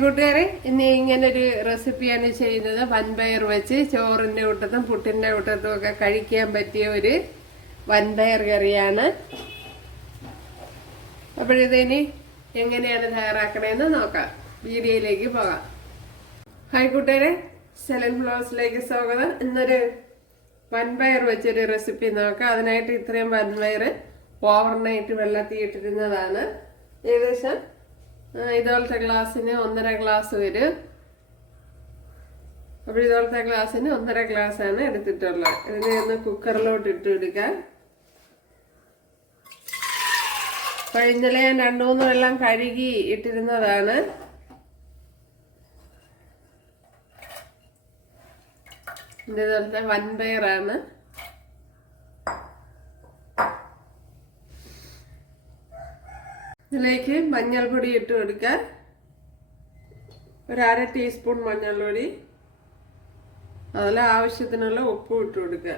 കൂട്ടുകാരെ ഇങ്ങനെ ഒരു റെസിപ്പിയാണ് ചെയ്യുന്നത്. വൻപയർ വെച്ച് ചോറിന്റെ കൂട്ടത്തും പുട്ടിന്റെ കൂട്ടത്തും ഒക്കെ കഴിക്കാൻ പറ്റിയ ഒരു വൻപയർ കറിയാണ്. അപ്പോഴിതിനി എങ്ങനെയാണ് തയ്യാറാക്കണേന്ന് നോക്കാം. വീഡിയോയിലേക്ക് പോകാം. ഹായ് കൂട്ടുകാരെ സെലൻ ബ്ലൗസിലേക്ക് സ്വാഗതം. ഇന്നൊരു വൻപയർ വെച്ചൊരു റെസിപ്പി നോക്കാം. അതിനായിട്ട് ഇത്രയും വൻപയർ ഓവർനൈറ്റ് വെള്ളത്തിൽ ഇട്ടിരുന്നതാണ് ഏകദേശം ഇതുപോലത്തെ ഗ്ലാസ്സിന് ഒന്നര ഗ്ലാസ് വരും. അപ്പോൾ ഇതുപോലത്തെ ഗ്ലാസ്സിന് ഒന്നര ഗ്ലാസ് ആണ് എടുത്തിട്ടുള്ളത്. ഇതിനെ ഒന്ന് കുക്കറിലോട്ട് ഇട്ട് എടുക്കാം അപ്പോൾ ഇന്നലെ ഞാൻ രണ്ടു മൂന്ന് വെള്ളം കഴുകി ഇട്ടിരുന്നതാണ്. ഇത് ഇതുപോലത്തെ വൻപയറാണ്. ഇതിലേക്ക് മഞ്ഞൾപ്പൊടി ഇട്ട് കൊടുക്കുക ഒരു അര ടീസ്പൂൺ മഞ്ഞൾപ്പൊടി അതിൽ ആവശ്യത്തിനുള്ള ഉപ്പും ഇട്ട് കൊടുക്കുക.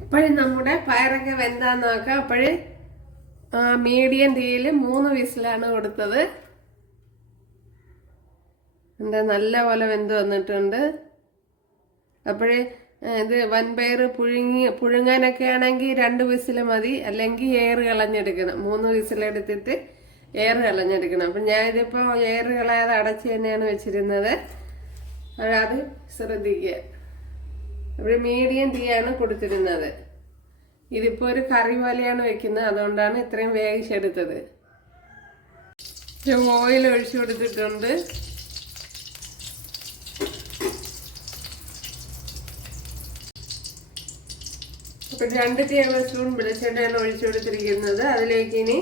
അപ്പോഴും നമ്മുടെ പയറൊക്കെ വെന്താന്ന് നോക്കാം. അപ്പോഴ് മീഡിയം തീയിൽ മൂന്ന് വിസിലാണ് കൊടുത്തത്. എന്താ നല്ല പോലെ വെന്ത് വന്നിട്ടുണ്ട്. അപ്പോഴേ ഇത് വൻപയർ പുഴുങ്ങി പുഴുങ്ങാനൊക്കെ ആണെങ്കിൽ രണ്ട് വിസിൽ മതി. അല്ലെങ്കിൽ എയർ കളഞ്ഞെടുക്കണം. മൂന്ന് വിസിലെടുത്തിട്ട് എയർ കളഞ്ഞെടുക്കണം. അപ്പം ഞാനിതിപ്പോൾ എയർ കളയാതെ അടച്ച് തന്നെയാണ് വെച്ചിരുന്നത്. അത് ശ്രദ്ധിക്കുക അപ്പോൾ മീഡിയം തീയാണ് കൊടുത്തിരുന്നത്. ഇതിപ്പോൾ ഒരു കറി പോലെയാണ് വെക്കുന്നത്. അതുകൊണ്ടാണ് ഇത്രയും വേവിച്ചെടുത്തത് ഓയിൽ ഒഴിച്ചു കൊടുത്തിട്ടുണ്ട്. അപ്പം രണ്ട് ടേബിൾ സ്പൂൺ വെളിച്ചെണ്ണയാണ് ഒഴിച്ചു കൊടുത്തിരിക്കുന്നത്. അതിലേക്ക് ഇനി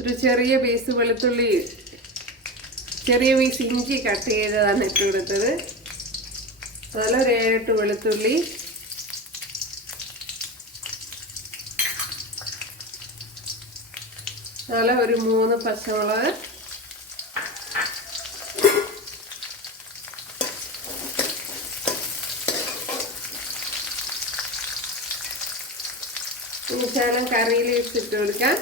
ഒരു ചെറിയ പീസ് വെളുത്തുള്ളി ചെറിയ പീസ് ഇഞ്ചി കട്ട് ചെയ്തതാണ് ഇട്ട് കൊടുത്തത്. അതുപോലെ ഒരു ഏഴെട്ട് വെളുത്തുള്ളി. അതുപോലെ ഒരു മൂന്ന് പച്ചമുളക്. ശകലം കറിയിൽ വെച്ചിട്ട് കൊടുക്കാം.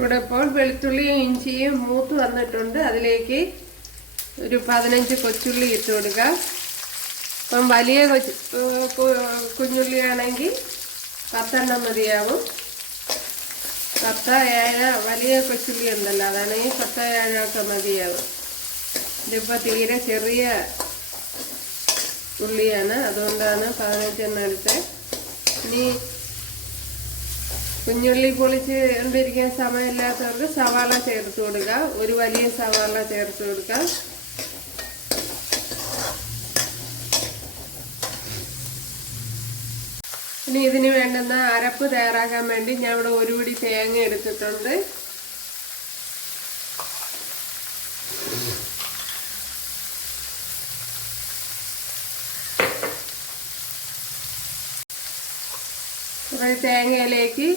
ഇവിടെ ഇപ്പോൾ വെളുത്തുള്ളിയും ഇഞ്ചിയും മൂത്ത് വന്നിട്ടുണ്ട്. അതിലേക്ക് ഒരു പതിനഞ്ച് കൊച്ചുള്ളി ഇട്ട് കൊടുക്കുക ഇപ്പം വലിയ കുഞ്ഞുള്ളിയാണെങ്കിൽ പത്തെണ്ണം മതിയാവും. പത്ത് ഏഴ് വലിയ കൊച്ചുള്ളി ഉണ്ടല്ലോ അതാണെങ്കിൽ പത്ത് ഏഴൊക്കെ മതിയാവും. ഇതിപ്പോൾ തീരെ ചെറിയ ഉള്ളിയാണ് അതുകൊണ്ടാണ് പതിനഞ്ചെണ്ണം എടുത്ത്. ഇനി കുഞ്ഞുള്ളി പൊളിച്ച് കൊണ്ടിരിക്കാൻ സമയമില്ലാത്തവർക്ക് സവാള ചേർത്ത് കൊടുക്കുക. ഒരു വലിയ സവാള ചേർത്ത് കൊടുക്കുക. ഇനി ഇതിന് വേണ്ടുന്ന അരപ്പ് തയ്യാറാക്കാൻ വേണ്ടി ഞാൻ ഇവിടെ ഒരു പിടി തേങ്ങ എടുത്തിട്ടുണ്ട്. തേങ്ങയിലേക്ക്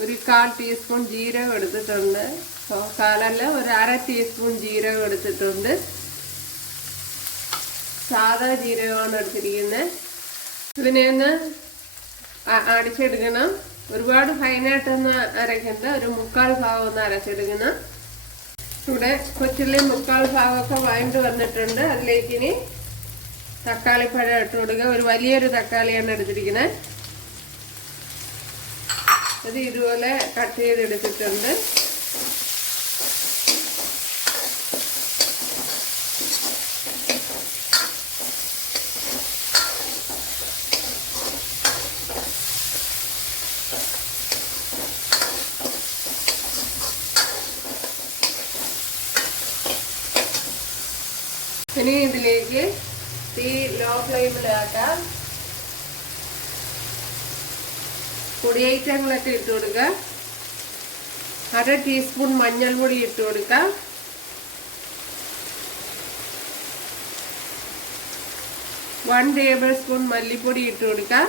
ഒരു കാൽ ടീസ്പൂൺ ജീരകം എടുത്തിട്ടുണ്ട്. കാലല്ല ഒരു അര ടീസ്പൂൺ ജീരകം എടുത്തിട്ടുണ്ട്. സാധാ ജീരകമാണ് എടുത്തിരിക്കുന്നത്. ഇതിനെ ഒന്ന് അടിച്ചെടുക്കണം ഒരുപാട് ഫൈനായിട്ടൊന്ന് അരയ്ക്കണ്ട. ഒരു മുക്കാൽ ഭാഗം ഒന്ന് അരച്ചെടുക്കണം. ഇവിടെ കൊച്ചിലെ മുക്കാൽ ഭാഗമൊക്കെ വഴണ്ട് വന്നിട്ടുണ്ട്. അതിലേക്ക് ഇനി തക്കാളിപ്പഴം ഇട്ട് കൊടുക്കുക. ഒരു വലിയൊരു തക്കാളിയാണ് എടുത്തിരിക്കുന്നത്. ഇത് ഇതുപോലെ കട്ട് ചെയ്തെടുത്തിട്ടുണ്ട്. ഇനി ഇതിലേക്ക് തീ ലോ ഫ്ലെയിമിലാക്കാം പൊടി ഐറ്റങ്ങളൊക്കെ ഇട്ട് കൊടുക്കുക. അര ടീസ്പൂൺ മഞ്ഞൾപ്പൊടി ഇട്ട് കൊടുക്കാം വൺ ടേബിൾ സ്പൂൺ മല്ലിപ്പൊടി ഇട്ട് കൊടുക്കാം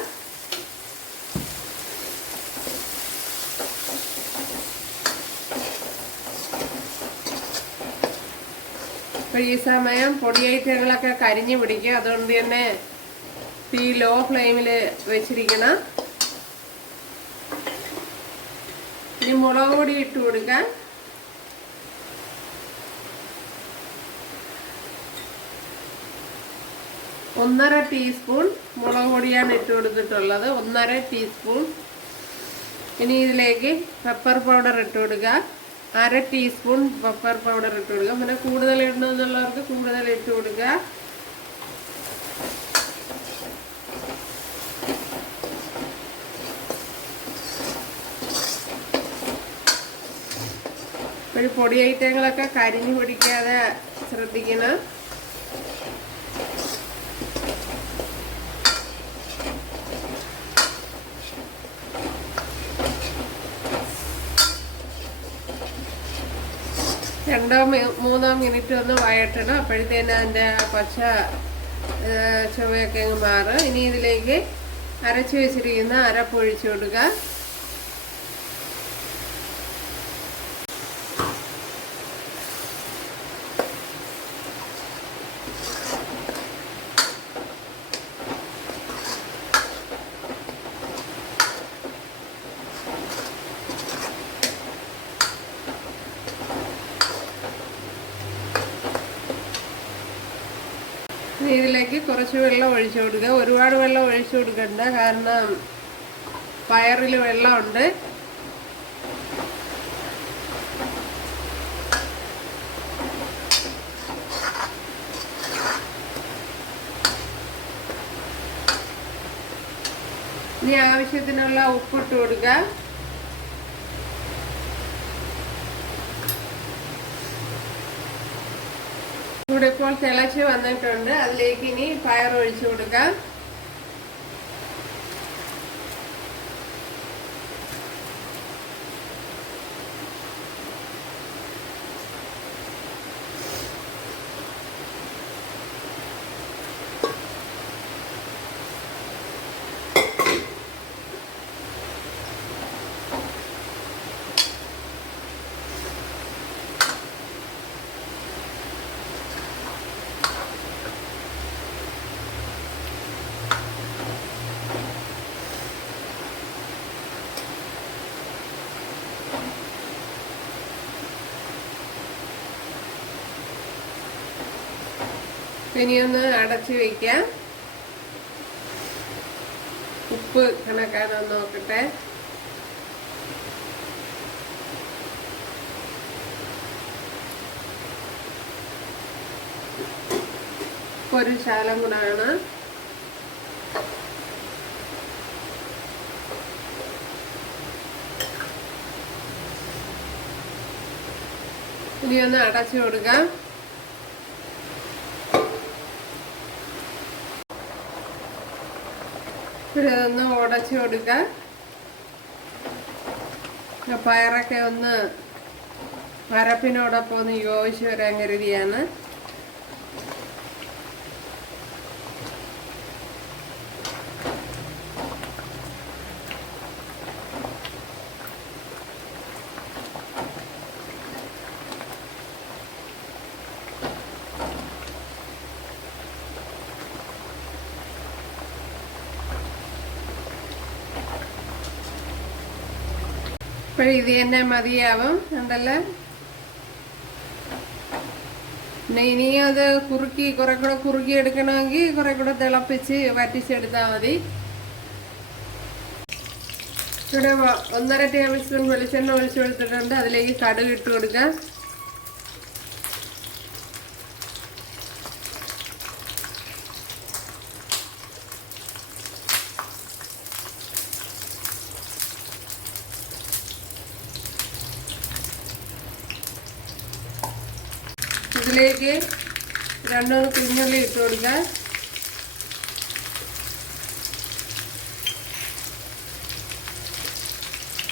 അപ്പോൾ ഈ സമയം പൊടി ഐറ്റങ്ങളൊക്കെ കരിഞ്ഞു പിടിക്കും അതുകൊണ്ട് തന്നെ തീ ലോ ഫ്ലെയിമിൽ വെച്ചിരിക്കണം. ഇനി മുളക് പൊടി ഇട്ട് കൊടുക്കാം. ഒന്നര ടീസ്പൂൺ മുളക് പൊടിയാണ് ഇട്ട് കൊടുത്തിട്ടുള്ളത്. ഒന്നര ടീസ്പൂൺ. ഇനി ഇതിലേക്ക് പെപ്പർ പൗഡർ ഇട്ട് കൊടുക്കുക. അര ടീസ്പൂൺ പെപ്പർ പൗഡർ ഇട്ട് കൊടുക്കുക. പിന്നെ കൂടുതൽ ഇടണമെന്നുള്ളവർക്ക് കൂടുതൽ ഇട്ട് കൊടുക്കുക. പൊടി ഐറ്റങ്ങളൊക്കെ കരിഞ്ഞു പൊടിക്കാതെ ശ്രദ്ധിക്കണം. രണ്ടോ മൂന്നോ മിനിറ്റ് ഒന്ന് വഴട്ടണം അപ്പോഴത്തേന് അതിന്റെ പച്ച ചുമയൊക്കെ അങ്ങ് മാറും. ഇനി ഇതിലേക്ക് അരച്ചു വെച്ചിരിക്കുന്ന അരപ്പൊഴിച്ചു കൊടുക്കുക ഇതിലേക്ക് കുറച്ച് വെള്ളം ഒഴിച്ചു കൊടുക്കുക. ഒരുപാട് വെള്ളം ഒഴിച്ചു കൊടുക്കണ്ട. കാരണം പയറിൽ വെള്ളമുണ്ട്. ഇനി ആവശ്യത്തിനുള്ള ഉപ്പിട്ട് കൊടുക്കുക. ഇവിടെ ഇപ്പോൾ തിളച്ച് വന്നിട്ടുണ്ട്. അതിലേക്ക് ഇനി പയർ ഒഴിച്ചു കൊടുക്കാം. ഇനിയൊന്ന് അടച്ചു വെക്കാം. ഉപ്പ് കണക്കാണോ നോക്കട്ടെ. ഒരു ശാലം കൂടാണ്. ഇനി ഒന്ന് അടച്ചു കൊടുക്കാം. അതൊന്ന് ഉടച്ചു കൊടുക്കാം. പയറൊക്കെ ഒന്ന് അരപ്പിനോടൊപ്പം ഒന്ന് യോജിച്ച് വരാൻ കരുതിയാണ്. ഇപ്പോഴും ഇത് തന്നെ മതിയാവും. ഉണ്ടല്ലോ പിന്നെ ഇനിയും അത് കുറുക്കി കുറെ കൂടെ കുറുക്കി എടുക്കണമെങ്കിൽ കുറെ കൂടെ തിളപ്പിച്ച് വറ്റിച്ചെടുത്താൽ മതി. ഇവിടെ ഒന്നര ടേബിൾ സ്പൂൺ വെളിച്ചെണ്ണ ഒഴിച്ചു കൊടുത്തിട്ടുണ്ട്. അതിലേക്ക് കടുക് ഇട്ട് കൊടുക്കാം. ഇതിലേക്ക് രണ്ടുമൂന്ന് കുഞ്ഞുള്ളി ഇട്ട് കൊടുക്കാം.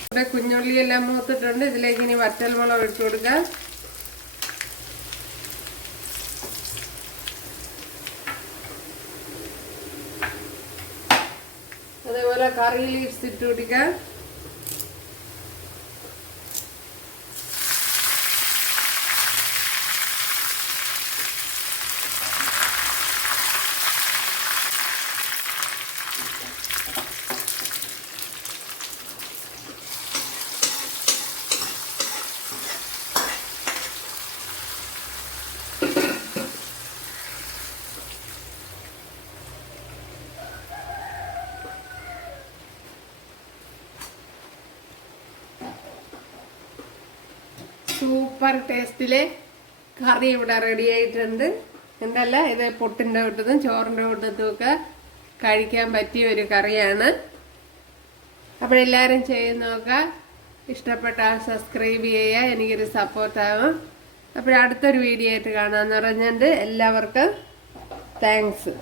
ഇവിടെ കുഞ്ഞുള്ളി എല്ലാം മൂത്തിട്ടുണ്ട്. ഇതിലേക്ക് ഇനി വറ്റൽമുളക് ഇട്ട് കൊടുക്കാം. അതേപോലെ കറി ലീവ്സ് ഇട്ട് കൊടുക്കാം. സൂപ്പർ ടേസ്റ്റിലെ കറി ഇവിടെ റെഡി ആയിട്ടുണ്ട്. എന്തല്ല ഇത് പൊട്ടിന്റെ കൂട്ടത്തും ചോറിന്റെ കൂട്ടത്തും ഒക്കെ കഴിക്കാൻ പറ്റിയ ഒരു കറിയാണ്. അപ്പോൾ എല്ലാവരും ചെയ്ത് നോക്കുക. ഇഷ്ടപ്പെട്ടാൽ സബ്സ്ക്രൈബ് ചെയ്യുക. എനിക്കൊരു സപ്പോർട്ടാകും അപ്പോഴടുത്തൊരു വീഡിയോ ആയിട്ട് കാണാമെന്ന് പറഞ്ഞുകൊണ്ട് എല്ലാവർക്കും താങ്ക്സ്